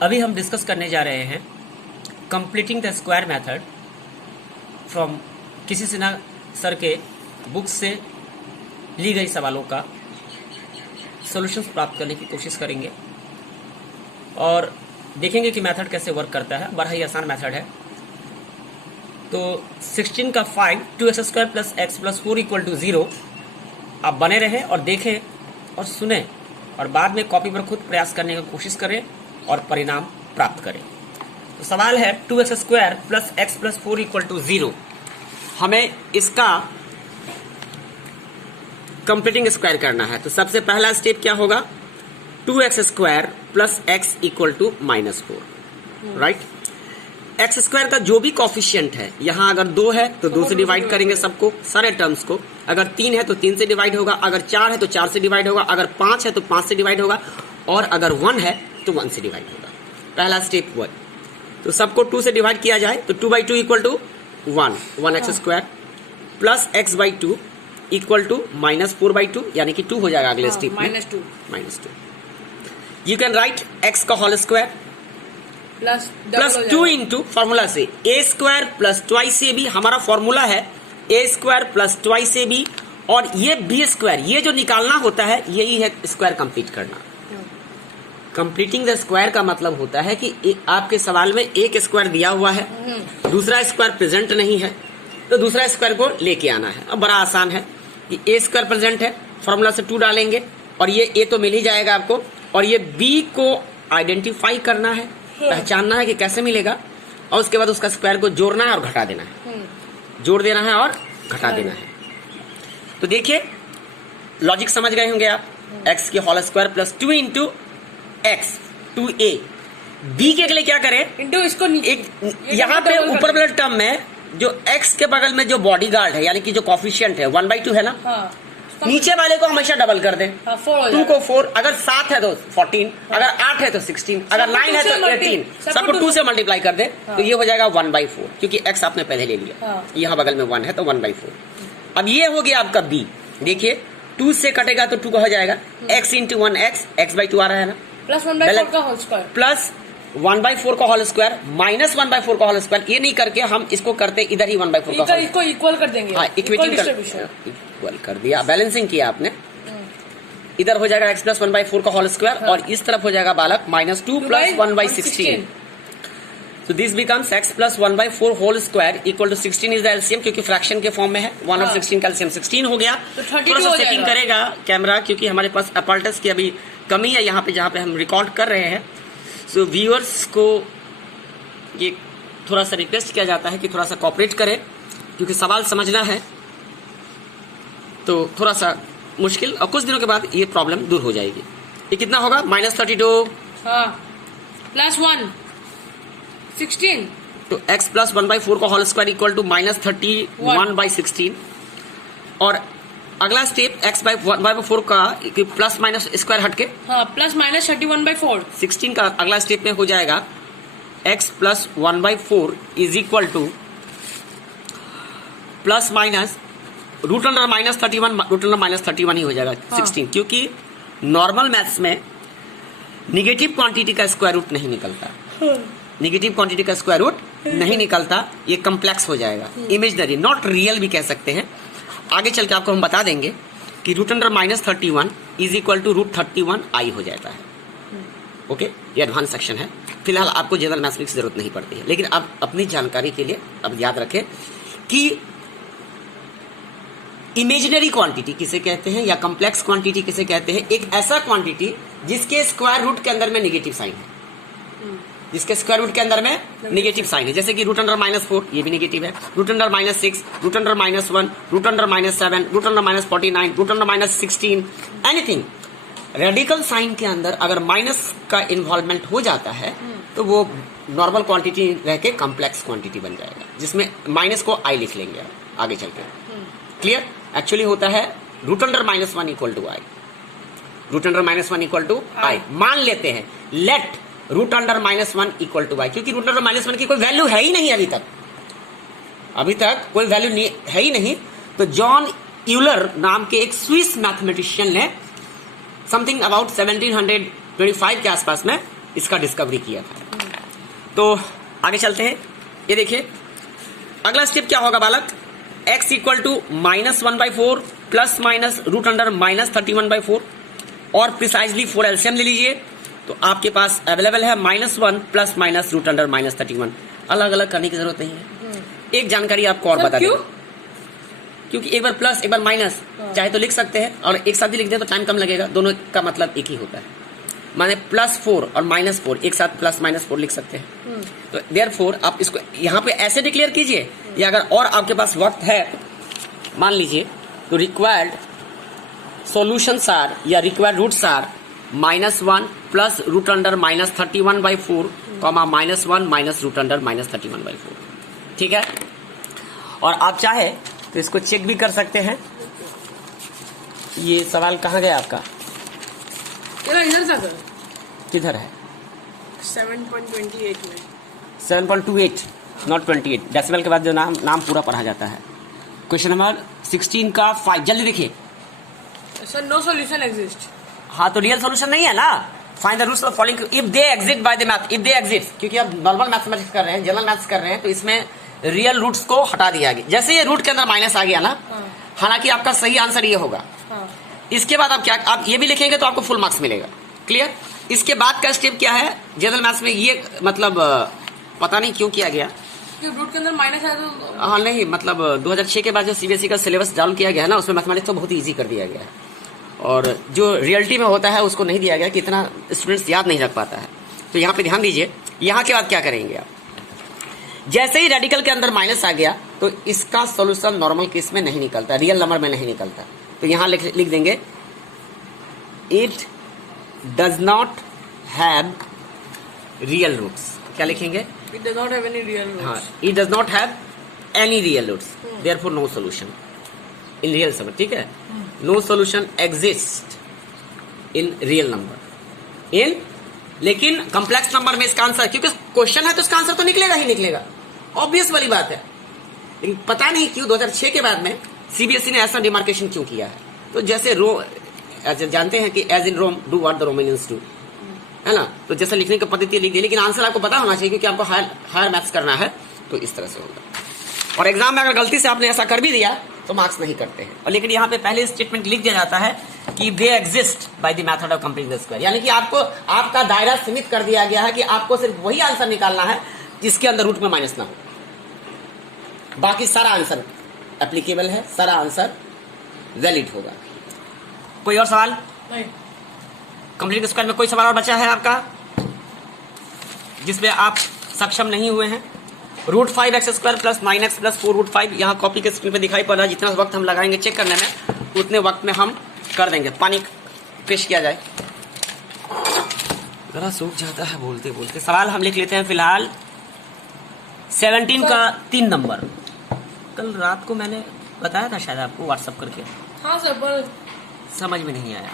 अभी हम डिस्कस करने जा रहे हैं completing the square method from किसी सिन्हा सर के बुक से ली गई सवालों का सॉल्यूशंस प्राप्त करने की कोशिश करेंगे और देखेंगे कि मेथड कैसे वर्क करता है। बड़ा ही आसान मेथड है। तो 16 का 5 2x² plus x plus 4 equal to 0 आप बने रहें और देखें और सुने और बाद में कॉपी पर खुद प्रयास करने की कोशिश करें और परिणाम प्राप्त करें। तो सवाल है 2x² plus x plus 4 equal to 0। हमें इसका कंप्लीटिंग स्क्वायर करना है। तो सबसे पहला स्टेप क्या होगा, 2x² plus x equal to -4, right. X square का जो भी कॉफिशिएंट है, यहाँ अगर 2 है तो 2 से डिवाइड करेंगे सबको, सारे टर्म्स को। अगर 3 है तो 3 से डिवाइड होगा, अगर 4 है तो 4 से डिवाइड होगा, अगर 5 है तो 5 से डिवाइड होगा और अगर 1 है तो 1 से डिवाइड होगा। पहला स्टेप 1। तो सबको 2 से डिवाइड किया जाए तो 2/2 equal to 1x² plus x/2 equal to -4/2 यानी कि 2 हो जाएगा अगले स्टेप में -2। यू कैन राइट x का whole square plus 2 into formula से a² प्लस ट्वाइस ab। हमारा फॉर्मूला है a² प्लस ट्वाइस ab और ये b², ये जो निकालना होता है यही है स्क्वायर कंप्लीट करना। कंप्लीटिंग द स्क्वायर का मतलब होता है कि आपके सवाल में एक स्क्वायर दिया हुआ है, दूसरा स्क्वायर प्रेजेंट नहीं है, तो दूसरा स्क्वायर को लेके आना है। अब बड़ा आसान है कि a² प्रेजेंट है, फॉर्मूला से 2 डालेंगे और ये a तो मिल ही जाएगा आपको, और ये b को आइडेंटिफाई करना है, पहचानना है कि कैसे मिलेगा, और उसके बाद उसका स्क्वायर को जोड़ना है और घटा देना है, जोड़ देना है और घटा देना है। तो देखिए लॉजिक समझ गए होंगे आप। x के whole square plus 2 into x 2a। b के लिए क्या करें, इंटू इसको एक यहाँ पे ऊपर वाले टर्म में जो x के बगल में जो बॉडी गार्ड है यानी कि जो कॉफिशिएंट है 1/2 है ना, नीचे वाले को हमेशा डबल कर दें। 2 को 4, अगर 7 है तो 14, अगर 8 है तो 16, अगर 9 है तो 18, सबको 2 से मल्टीप्लाई कर दें। तो ये हो जाएगा 1/4 क्योंकि x आपने पहले ले लिया, यहाँ बगल में 1 है तो 1/4। अब ये हो गया आपका b। देखिए 2 से कटेगा तो 2 का हो जाएगा x इंटू 1x, x/2 आ रहा है ना, प्लस 1/4 का होल स्क्वायर प्लस 1/4 का होल स्क्वायर माइनस 1/4 का होल स्क्वायर। ये नहीं करके हम इसको करते इधर ही 1/4 का इसको इक्वल कर देंगे। हाँ, इक्वल कर दिया, बैलेंसिंग किया आपने। इधर हो जाएगा x प्लस 1/4 का होल स्क्वायर और इस तरफ हो जाएगा बालक -2 plus 1/16। So this becomes x plus 1/4 whole square equal to 16 is the LCM, क्योंकि फ्रैक्शन के फॉर्म में है। 1 और 16 का LCM 16 हो गया। तो थोड़ा सा सेटिंग करेगा कैमरा क्योंकि हमारे पास अपॉल्टस की अभी कमी है यहाँ पे जहाँ पे हम रिकॉर्ड कर रहे हैं। सो व्यूअर्स को ये थोड़ा सा रिक्वेस्ट किया जाता है कि थोड़ा सा कोऑपरेट करें क्योंकि सवाल समझना है तो थोड़ा सा मुश्किल, और कुछ दिनों के बाद ये प्रॉब्लम दूर हो जाएगी। ये कितना होगा -32 प्लस 1 16। तो x प्लस 1/4 का होल स्क्वायर इक्वल टू -31/16। और अगला स्टेप x बाई 1/4 का प्लस माइनस स्क्वायर हटके प्लस माइनस 31/4। 16 का अगला स्टेप में हो जाएगा x प्लस 1/4 is equal to plus minus root under -31, root under -31 ही हो जाएगा 16, क्योंकि नॉर्मल मैथ्स में निगेटिव क्वांटिटी का स्क्वायर रूट नहीं निकलता। नेगेटिव क्वांटिटी का स्क्वायर रूट नहीं निकलता, ये कम्प्लेक्स हो जाएगा, इमेजनरी नॉट रियल भी कह सकते हैं। आगे चल के आपको हम बता देंगे कि root under -31 is equal to √31i हो जाता है। ओके, ये एडवांस सेक्शन है। फिलहाल आपको जनरल मैथमेटिक्स की जरूरत नहीं पड़ती है, लेकिन आप अपनी जानकारी के लिए अब याद रखें कि इमेजिनरी क्वांटिटी किसे कहते हैं या कम्प्लेक्स क्वांटिटी किसे कहते हैं। एक ऐसा क्वांटिटी जिसके स्क्वायर रूट के अंदर में नेगेटिव साइन है, जिसके स्क्वायर रूट के अंदर में नेगेटिव साइन है, जैसे कि रूट अंडर -4 ये भी नेगेटिव है, root under -6, root under -1, root under -7, root under -49, root under -16, anything. Radical sign के अंदर अगर माइनस का इन्वॉल्वमेंट हो जाता है तो वो नॉर्मल क्वांटिटी रह के कॉम्प्लेक्स क्वांटिटी बन जाएगा, जिसमें माइनस को आई लिख लेंगे आगे चल के। क्लियर? एक्चुअली होता है root under -1 equal to I, root under -1 equal to I. मान लेते हैं let root under -1 equal to Y, क्योंकि रूट अंडर -1 की कोई वैल्यू है ही नहीं अभी तक कोई वैल्यू है ही नहीं। तो जॉन यूलर नाम के एक स्विस मैथमेटिशियन ने समथिंग अबाउट 1725 के आसपास में इसका डिस्कवरी किया था। तो आगे चलते हैं। ये देखिए अगला स्टेप क्या होगा बालक, x equal to -1/4 plus minus root under -31/4 और प्रिसाइजली 4 एलसीएम ले लीजिए। तो आपके पास अवेलेबल है -1 प्लस माइनस रूट अंडर -31। अलग अलग करने की जरूरत नहीं है। एक जानकारी आपको और बता दें, क्योंकि एक बार प्लस एक बार माइनस चाहे तो लिख सकते हैं और एक साथ भी लिख दें तो टाइम कम लगेगा, दोनों का मतलब एक ही होता है। माने +4 और -4 एक साथ +-4 लिख सकते हैं। तो देयरफॉर आप इसको यहाँ पे ऐसे डिक्लेयर कीजिए, या अगर और आपके पास वक्त है मान लीजिए तो रिक्वायर्ड सॉल्यूशंस आर या required roots are -1 plus root under -31/4 -1 minus root under -31/4। ठीक है, और आप चाहे तो इसको चेक भी कर सकते हैं। ये सवाल कहाँ गया आपका, इधर था सर, किधर है? 7.28 में 7.28 नॉट 28, डेसिमल के बाद जो नाम पूरा पढ़ा जाता है। क्वेश्चन नंबर 16 का 5 जल्दी देखिए। Sir no solution exist. हाँ तो रियल सॉल्यूशन नहीं है ना। Find the roots of following if they exist by the math, if they exist, क्योंकि आप नॉर्मल मैथमेटिक्स कर रहे हैं, जनरल मैथ्स कर रहे हैं, तो इसमें रियल रूट्स को हटा दिया गया। जैसे ये रूट के अंदर माइनस आ गया ना, हालांकि आपका सही आंसर ये होगा। इसके बाद आप ये भी लिखेंगे तो आपको फुल मार्क्स मिलेगा। क्लियर। इसके बाद का स्टेप क्या है जनरल मैथ्स में, ये मतलब पता नहीं क्यों किया गया, रूट के अंदर माइनस है तो हाँ नहीं मतलब 2006 के बाद जो सीबीएसई का सिलेबस चालू किया गया है ना, उसमें मैथमेटिक्स को बहुत इजी कर दिया गया है, और जो रियलिटी में होता है उसको नहीं दिया गया कि इतना स्टूडेंट्स याद नहीं रख पाता है। तो यहाँ पे ध्यान दीजिए, यहाँ के बाद क्या करेंगे आप, जैसे ही रेडिकल के अंदर माइनस आ गया तो इसका सोल्यूशन नॉर्मल केस में नहीं निकलता, रियल नंबर में नहीं निकलता। तो यहाँ लिख देंगे it does not have real roots. क्या लिखेंगे? It does not have any real roots. हाँ, it does not have any real roots, therefore no solution in real number. ठीक है, no solution exist in real number इन, लेकिन complex number में इसका answer, क्योंकि क्वेश्चन है तो इसका आंसर तो निकलेगा ही निकलेगा, ऑब्वियस वाली बात है। लेकिन पता नहीं क्यों 2006 के बाद में सीबीएसई ने ऐसा डिमार्केशन क्यों किया है। तो जैसे जानते हैं कि as in Rome do what the Romanians do, है ना। तो जैसा लिखने की पद्धति लिख दी, लेकिन आंसर आपको पता होना चाहिए, क्योंकि आपको हायर मैथ्स करना है, तो इस तरह से होगा। और एग्जाम में अगर गलती से आपने ऐसा कर भी दिया तो मार्क्स नहीं करते हैं। और लेकिन यहाँ पे पहले स्टेटमेंट लिख दिया जाता है कि दे exist by the method of completing the square, यानी कि आपको आपका दायरा सीमित कर दिया गया है कि आपको सिर्फ वही आंसर निकालना है जिसके अंदर रूट में माइनस ना हो, बाकी सारा आंसर एप्लीकेबल है, सारा आंसर वैलिड होगा। कोई और सवाल? नहीं। कंप्लीट स्क्वायर में कोई सवाल और बचा है आपका जिसमें आप सक्षम नहीं हुए हैं? √5x² प्लस 9x प्लस 4√5 यहाँ कॉपी के स्क्रीन पे दिखाई पड़ रहा है। जितना वक्त हम लगाएंगे चेक करने में, उतने वक्त में हम कर देंगे। पानी पेश किया जाए, जरा सूख जाता है बोलते बोलते। सवाल हम लिख लेते हैं फिलहाल 17 का 3 नंबर। कल रात को मैंने बताया था शायद आपको व्हाट्सएप करके, हाँ सर, पर समझ में नहीं आया।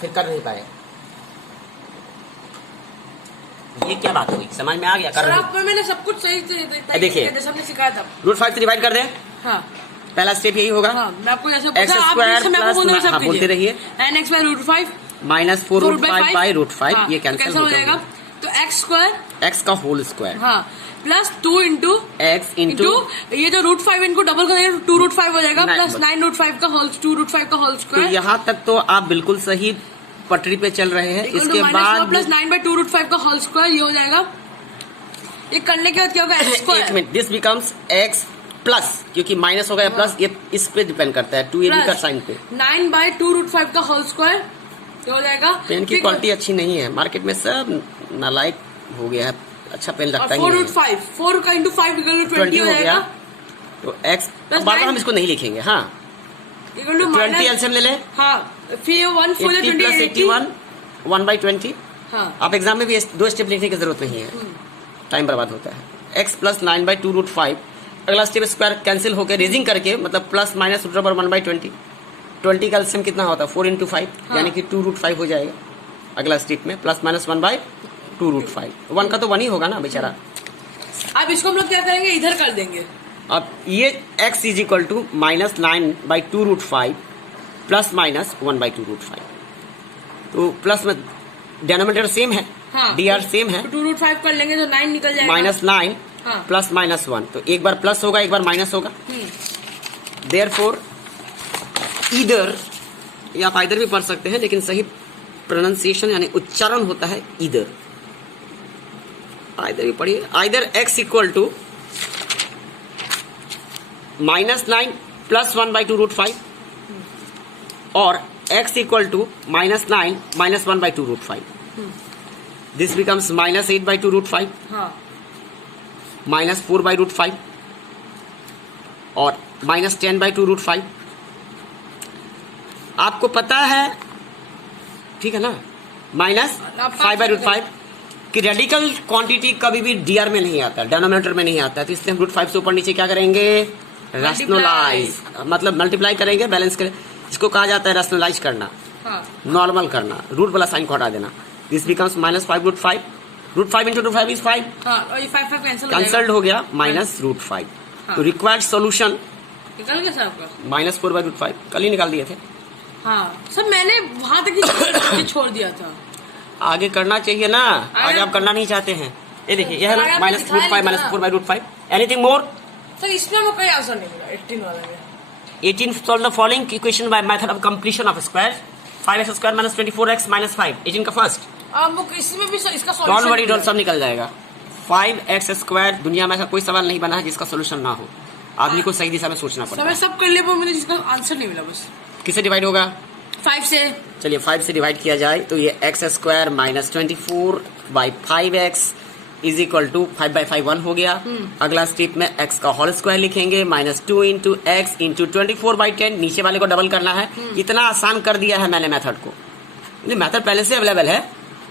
फिर कर नहीं पाए। ये क्या बात हुई, समझ में आ गया? कर आपको मैंने सब कुछ सही से देखिए, जैसे हमने सिखाया था। √5 से डिवाइड कर दें। हाँ, पहला स्टेप यही होगा। हाँ, मैं आपको जैसे x स्क्वायर प्लस, हाँ बोलते रहिए, nx बाय √5 माइनस 4√5 बाई √5, ये कैंसिल हो जाएगा। तो x स्क्वायर, x का होल स्क्वायर, हाँ, प्लस 2 इंटू x इंटू ये जो √5 इनको डबल करेंगे 2√5 हो जाएगा, प्लस 9√5 का होल 2√5 का होल तो स्क्वायर। यहाँ तक तो आप बिल्कुल सही पटरी पे चल रहे हैं। इसके बाद प्लस 9/2√5 का होल स्क्वायर, ये हो जाएगा। ये करने के बाद क्या होगा? x square, this becomes x plus, क्योंकि माइनस हो गया प्लस, ये इस पे डिपेंड करता है 2ab का साइन पे। 9/2√5 का होल स्क्वायर, ये हो जाएगा। पेन की क्वालिटी अच्छी नहीं है, मार्केट में सब नालायक हो गया है, अच्छा पेन लगता ही नहीं है। 4 का इंटू 5 20 हो जाएगा। तो x बार हम इसको नहीं लिखेंगे। हाँ, 20 एलसीएम ले लें। हाँ, फिर 1 4 80 प्लस 81 1/20। हाँ, आप एग्जाम में भी 2 स्टेप लिखने की जरूरत नहीं है, टाइम बर्बाद होता है। x प्लस 9/2√5, अगला स्टेप स्क्वायर कैंसिल होकर रेजिंग करके, मतलब प्लस माइनस √ 1/20। 20 का एलसीएम कितना होता है? 4 × 5, यानी कि 2√5 हो जाएगा। अगला स्टेप में प्लस माइनस 1/2√5, 1 का तो 1 ही होगा ना बेचारा। अब इसको हम लोग क्या करेंगे, इधर कर देंगे। अब ये x is equal to -9/2√5 plus minus 1/2√5। तो प्लस में डिनोमिनेटर सेम है, हाँ, डी आर सेम है, 2√5 कर लेंगे तो 9 निकल जाएगा। -9 हाँ। प्लस -1, तो एक बार प्लस होगा एक बार माइनस होगा। देयरफॉर ईदर, या आप आइदर भी पढ़ सकते हैं, लेकिन सही प्रोनाउंसिएशन यानी उच्चारण होता है ईदर। आइदर भी पढ़िए, either x equal to -9 plus 1/2√5 और x equal to -9 minus 1/2√5। This becomes -8/2√5, हाँ, -4/√5 और -10/2√5। आपको पता है, ठीक है ना, -5/√5 कि रेडिकल क्वांटिटी कभी भी डीआर में नहीं आता, डिनोमिनेटर में नहीं आता है, तो इसलिए हम √5 से ऊपर नीचे क्या करेंगे, रैशनलाइज, मतलब मल्टीप्लाई करेंगे, बैलेंस करें। इसको कहा जाता है रैशनलाइज करना, हाँ, नॉर्मल करना, रूट वाला साइन को हटा देना। दिस बिकम्स -5/√5, √5 into √5 is 5, हाँ, और ये 5 कैंसिल कैंसल्ड हो गया, -√5। हाँ। तो रिक्वायर्ड सॉल्यूशन निकल गया सर आपका। -4/√5 कल ही निकाल दिए थे। हाँ सर, मैंने वहां तक ही छोड़ दिया था। आगे करना चाहिए ना, आगे आप करना नहीं चाहते हैं। ये देखिए, यह है ना, -√5 -4/√5। Anything more? सर इसमें वो कोई आंसर नहीं मिला 18 वाले में। 18 solve the following equation by method of completion of square। 5x square minus 24x minus 5। 18 का फर्स्ट, वो इसमें भी इसका डोंट सॉल्यूशन वरी, डोंट, सब निकल जाएगा। 5x स्क्वायर, दुनिया में ऐसा कोई सवाल नहीं बना है जिसका सोल्यूशन ना हो। आदमी को सही दिशा में सोचना पड़ता मैं है। सब कर लिया पर मुझे जिसका आंसर नहीं मिला बस। किससे डिवाइड होगा? 5 से। चलिए 5 से डिवाइड किया जाए तो ये x square minus 24/5x is equal to 5/5 1 हो गया। अगला स्टेप में x का होल स्क्वायर लिखेंगे, -2 इंटू एक्स इंटू 24/10, नीचे वाले को डबल करना है। इतना आसान कर दिया है मैंने मेथड को। मेथड पहले से अवेलेबल है,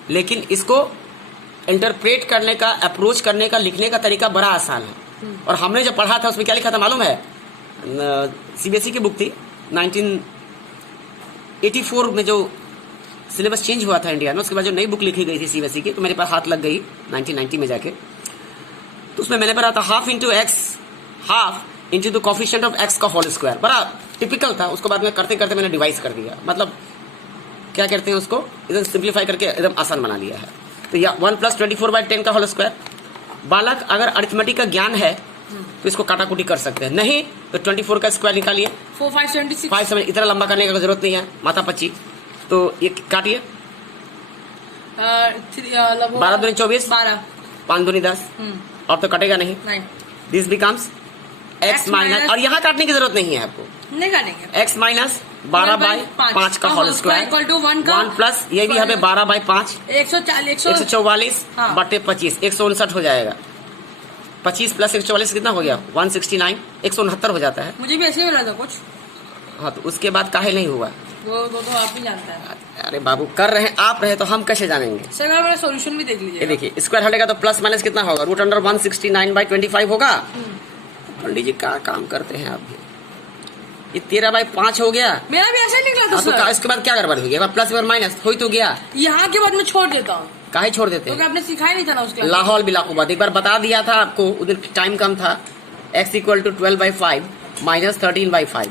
लेकिन इसको इंटरप्रेट करने का, अप्रोच करने का, लिखने का तरीका बड़ा आसान है। और हमने जो पढ़ा था उसमें क्या लिखा था मालूम है? सीबीएसई की बुक थी, 1984 में जो सिलेबस चेंज हुआ था इंडिया में, उसके बाद जो नई बुक लिखी गई थी सीबीएसई की, तो मेरे पास हाथ लग गई 1990 में जाके। तो उसमें मैंने पढ़ा था half into x, half into the coefficient of x का होल स्क्वायर। बड़ा टिपिकल था। उसको बाद में करते करते मैंने डिवाइस कर दिया, मतलब क्या कहते हैं उसको, एकदम सिंप्लीफाई करके एकदम आसान बना लिया है। तो या 1 + 24/10 का होल स्क्वायर। बालक अगर अरिथमेटिक का ज्ञान है तो इसको काटाकुटी कर सकते हैं, नहीं तो 24 का स्क्वायर निकालिए। 4 5 26 5 7 इतना लंबा करने का जरूरत नहीं है, माथा पच्ची। तो ये काटिए, 12 दूनी 24, 12 5 दूनी 10, और तो कटेगा नहीं। दिस बिकम्स x माइनस, और यहाँ काटने की जरूरत नहीं है आपको, नहीं काटेंगे। x माइनस 12/5 का होल स्क्वायर इक्वल टू 1 का 1 प्लस ये भी हमें 12/5 144 बटे 25 159 हो जाएगा। 25 प्लस 144 कितना हो गया? 169, 169 हो जाता है। मुझे भी ऐसे ही मिला था कुछ। हाँ, तो उसके बाद काहे नहीं हुआ? वो तो आप ही जानते हैं। अरे बाबू, कर रहे हैं आप रहे तो हम कैसे जानेंगे? सर अगर मेरा सॉल्यूशन भी देख लीजिए। ये देखिए, स्क्वायर हटेगा तो प्लस माइनस कितना होगा? √169/25 होगा। पंडित जी क्या काम करते हैं आप भी। ये 13/5 हो गया। मेरा भी ऐसा ही निकला था तो सर। इसके बाद क्या गड़बड़ हो गया? प्लस और माइनस हो ही तो गया। यहाँ के बाद मैं छोड़ देता हूँ। काहे छोड़ देते हैं? क्योंकि आपने सिखाया नहीं था ना उसके लाहौल बिलाकुबाद एक बार बता दिया था आपको, उधर टाइम कम था। x इक्वल टू 12/5 माइनस 13/5,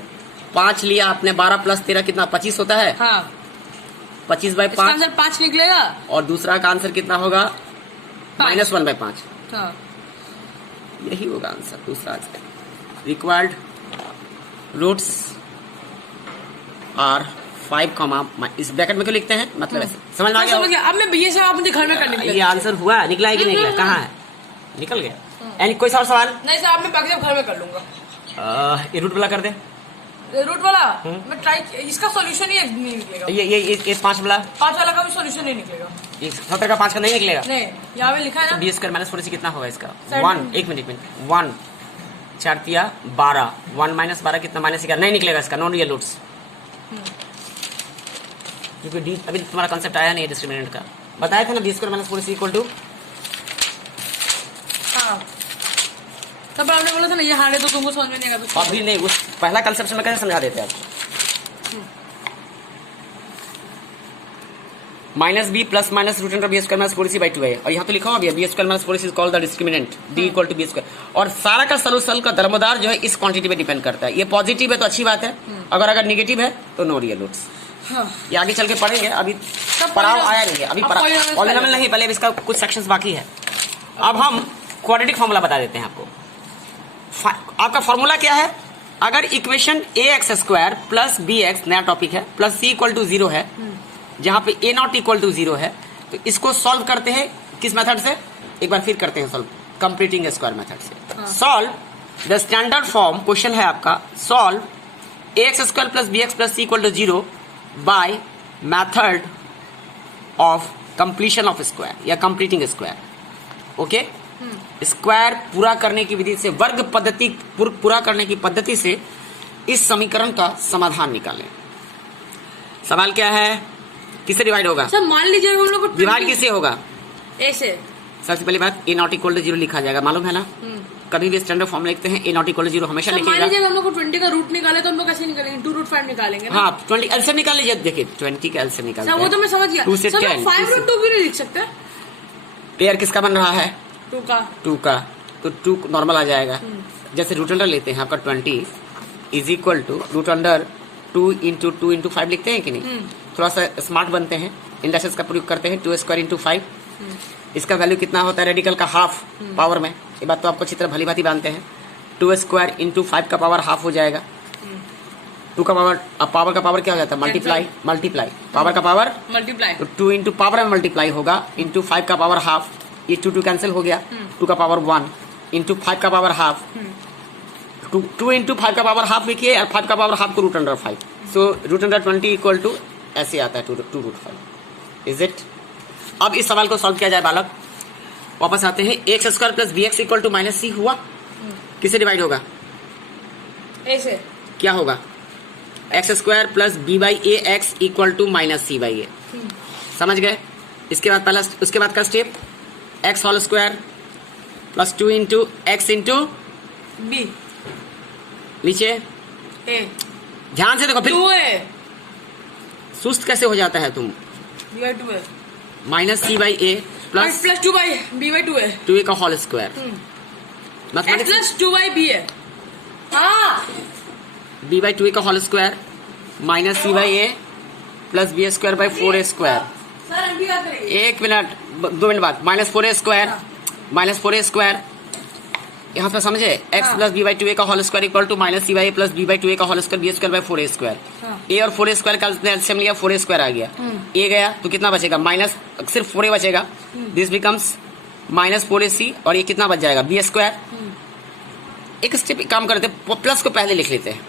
5 लिया आपने, 12 प्लस 13 कितना? 25 होता है। हाँ, 25/5 आंसर 5 निकलेगा। और दूसरा का आंसर कितना होगा? -1/5। हाँ, यही होगा आंसर दूसरा। रिक्वायर्ड रूट्स आर 5, इस ब्रैकेट में क्यों लिखते हैं? मतलब ऐसे समझ में आ गया? अब मैं ये सब आपने घर में करने के लिए। ये आंसर हुआ, निकला है कि नहीं निकला? कहाँ है? निकल गया। यानी कोई सा सवाल? नहीं सर, आप मैं बाकी सब घर में कर लूंगा। ये रूट वाला कर दे। रूट वाला मैं ट्राई, इसका सॉल्यूशन ही नहीं निकलेगा। ये 5 वाला, 5 वाला का भी सॉल्यूशन नहीं निकलेगा। ये 17 का 5 का नहीं निकलेगा। नहीं, यहाँ पे लिखा है ना b स्क्वायर माइनस 4ac कितना होगा इसका? 7। 1, एक मिनट 1 4 तिया 12, 1 माइनस 12 कितना? -11। नहीं निकलेगा इसका, नॉन रियल रूट्स, क्योंकि डी अभी तुम्हारा कंसेप्ट आया नहीं है डिस्क्रिमिनेंट का। बताया था ना b square minus 4ac equal to. हाँ, तब आपने बोला था ना ये हार्ड है तो तुमको समझ में नहीं आएगा। अभी नहीं, उस पहला कंसेप्ट में कैसे समझा देते हैं आपको? Minus B plus minus root under B square minus 4ac by 2 है, और यहाँ तो लिखा हुआ भी है B square minus 4ac is called the discriminant D equal to B square. और सारा का सलूशन का दरमदार जो है इस क्वांटिटी पे डिपेंड करता है। ये पॉजिटिव है तो अच्छी बात है, अगर नेगेटिव है तो नो रियल रूट्स। ये आगे चल के पढ़ेंगे, अभी पढ़ाव आया नहीं है, अभी पॉलिनोमियल नहीं, पहले इसका कुछ सेक्शंस बाकी है। अब हम क्वाड्रेटिक फॉर्मूला बता देते हैं आपको। आपका फॉर्मूला क्या है? अगर equation A X square plus B X, नया टॉपिक है, प्लस सी इक्वल टू 0 है, जहां पे ए नॉट इक्वल टू 0 है, तो इसको सॉल्व करते हैं किस मेथड से? एक बार फिर करते हैं सॉल्व, कंप्लीटिंग स्क्वायर मेथड से। Solve the standard form, question है आपका, solve A X square plus B X plus C equal to 0 by method of completion of square या कंप्लीटिंग स्क्वायर। ओके, स्क्वायर पूरा करने की विधि से, वर्ग पद्धति पूरा करने की पद्धति से इस समीकरण का समाधान निकालें। सवाल क्या है? किससे डिवाइड होगा? सर मान लीजिए हम लोग को डिवाइड किससे होगा? ए से। सबसे पहली बात, ए नॉट इक्वल टू 0 लिखा जाएगा, मालूम है ना? कभी भी स्टैंडर्ड फॉर्म लिखते हैं ए नॉट इक्वल टू 0 हमेशा लिखिएगा। मान लीजिए हम लोग को 20 का रूट निकाले तो हम लोग कैसे निकालेंगे? 2 रूट 5 निकालेंगे ना? हाँ, 20 एलसीएम निकाल लीजिए। देखिए 20 का एलसीएम निकालते हैं। वो तो मैं समझ गया। 2 से 10 5 रूट 2 भी नहीं लिख सकते? पेयर किसका बन रहा है? 2 का। 2 का, तो 2 नॉर्मल आ जाएगा। जैसे रूट अंडर लेते हैं आपका 20 is equal to root under 2 into 2 into 5 लिखते हैं कि नहीं? थोड़ा सा स्मार्ट बनते हैं, इंडेक्सेस का प्रयोग करते हैं। 2 स्क्वायर इंटू 5, इसका वैल्यू कितना होता है? रेडिकल का हाफ पावर में। ये बात तो आपको अच्छी तरह भली भांति जानते हैं। 2 स्क्वायर इंटू 5 का पावर हाफ हो जाएगा। 2 का पावर, अब पावर का पावर क्या हो जाता है? मल्टीप्लाई पावर का पावर मल्टीप्लाई, तो 2 इंटू पावर में मल्टीप्लाई होगा, इंटू 5 का पावर हाफ, ये 2 कैंसिल हो गया, 2 का पावर 1 इंटू 5 का पावर हाफ, 2 इंटू 5 का पावर हाफ लिखिए, और 5 का पावर हाफ को root under 5, so root under 20 equal to ऐसे आता है 2 रूट 5। Is it? अब इस सवाल को सॉल्व किया जाए बालक। वापस आते हैं, x square plus B x equal to minus c हुआ, किससे डिवाइड होगा? ए से। क्या होगा? X square plus B by a x equal to minus C by a. समझ गए? इसके बाद पहला, उसके बाद का step, x whole square plus 2 into x into b, नीचे ए। ध्यान से देखो, फिर 2a सुस्त कैसे हो जाता है तुम? by 2a minus C by A plus 2 by b by 2a, 2a का whole square, x plus 2 by b है। हाँ, b बाई 2a का whole square minus C by A plus B square by 4a square. Sir aunty बात करेंगे। 1 minute, 2 minute बाद, minus 4a square, minus 4a square, यहाँ पे समझे? x plus B by 2a का whole square equal to minus C by A plus B by 2a का whole square B square by 4a square. A और 4a square का LCM लिया, 4a square आ गया, ए गया तो कितना बचेगा? माइनस, सिर्फ 4a बचेगा, दिस बिकम्स माइनस 4ac, और ये कितना बच जाएगा? B square. एक स्टेप काम करते, प्लस को पहले लिख लेते हैं,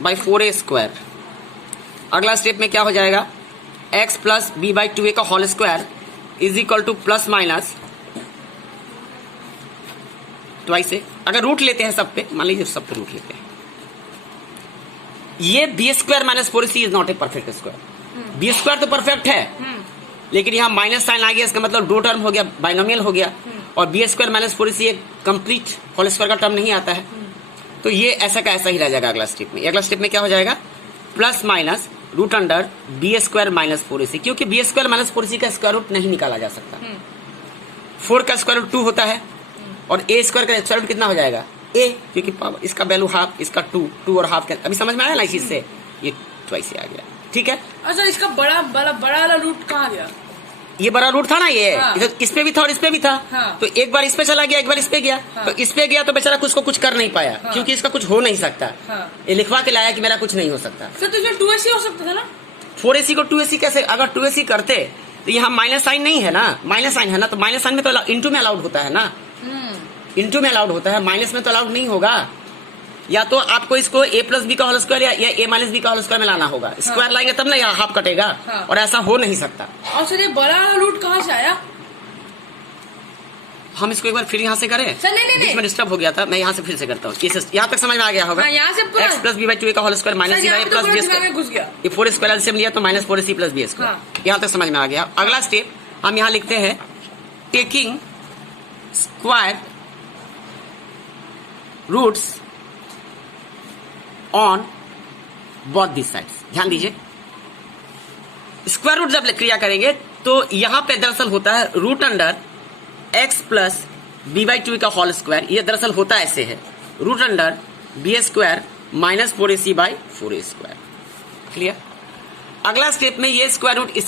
बाई 4a स्क्वायर। अगला स्टेप में क्या हो जाएगा? x plus B by 2a का whole square is equal to plus minus twice से, अगर रूट लेते हैं सब पे, मान लीजिए सब पे रूट लेते हैं, ये B square minus 4ac is not a perfect square. B square तो परफेक्ट है, लेकिन यहाँ माइनस साइन आ गया, इसका मतलब दो टर्म हो गया, बाइनोमियल हो गया, और बी स्क्वायर माइनस 4ac एक कंप्लीट होल स्क्वायर का टर्म नहीं आता है, तो ये ऐसा का ऐसा ही रह जाएगा। अगला स्टेप में, अगला स्टेप में क्या हो जाएगा? Plus minus root under B square minus 4ac, क्योंकि बी स्क्वायर माइनस 4ac का स्क्वायर रूट नहीं निकाला जा सकता। 4 का स्क्वायर रूट 2 होता है, और ए स्क्वायर का स्क्वायर रूट कितना हो जाएगा? ए, क्योंकि पावर, इसका वैल्यू हाफ, इसका 2 और हाफ, अभी समझ में आया ना? इस चीज से ये ट्वाइस आ गया, ठीक है। अच्छा, इसका बड़ा वाला रूट कहाँ गया? ये बड़ा रूट था ना, ये हाँ। इस पे भी था और इस पे भी था, हाँ। तो एक बार इस पे चला गया, एक बार इस पे गया, हाँ। तो इस पे गया तो बेचारा उसको कुछ कर नहीं पाया, हाँ। क्योंकि इसका कुछ हो नहीं सकता। हाँ। ये लिखवा के लाया कि मेरा कुछ नहीं हो सकता। फिर तो इसमें 2ac हो सकता था ना? 4ac को 2ac कैसे? अगर 2ac करते तो यहाँ माइनस साइन नहीं है ना, माइनस साइन है ना, तो माइनस साइन में तो इंटू में अलाउड होता है ना, इंटू में अलाउड होता है, माइनस में तो अलाउड नहीं होगा। या तो आपको इसको a प्लस बी का होल स्क्वायर या a माइनस बी का होल स्क्वायर में लाना होगा, स्क्वायर लाएंगे तब ना यहाँ हाफ कटेगा, और ऐसा हो नहीं सकता। और सर ये बड़ा वाला रूट कहाँ से आया? हम इसको एक बार फिर यहाँ से करें, सर नहीं बीच में डिस्टर्ब हो गया था, मैं यहाँ से फिर से करता हूँ। यहाँ तक समझ में आ गया होगा? हाँ, यहाँ से पूरा x plus B by 2a का whole square minus C by plus B square, घुस गया, ये 4 स्क्वायर एलसीएम लिया तो minus 4ac plus B square. यहाँ तक समझ में आ गया। अगला स्टेप हम यहाँ लिखते हैं, taking square roots on both this sides. ध्यान दीजिए, स्क्वायर रूट जब क्रिया करेंगे तो यहां पे दरअसल होता है root under X plus B by two का होल स्क्वायर। ये दरअसल होता ऐसे है, root under B square minus 4ac by 4a square. Clear. अगला स्टेप में ये स्क्वायर रूट इससे